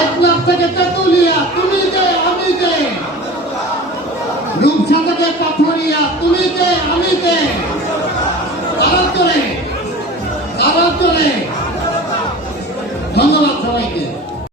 টেকনাফ থেকে তেতুলিয়া, তুমি কে আমি কে? রূপসা থেকে পাথরিয়া, তুমি কে আমি কে? 72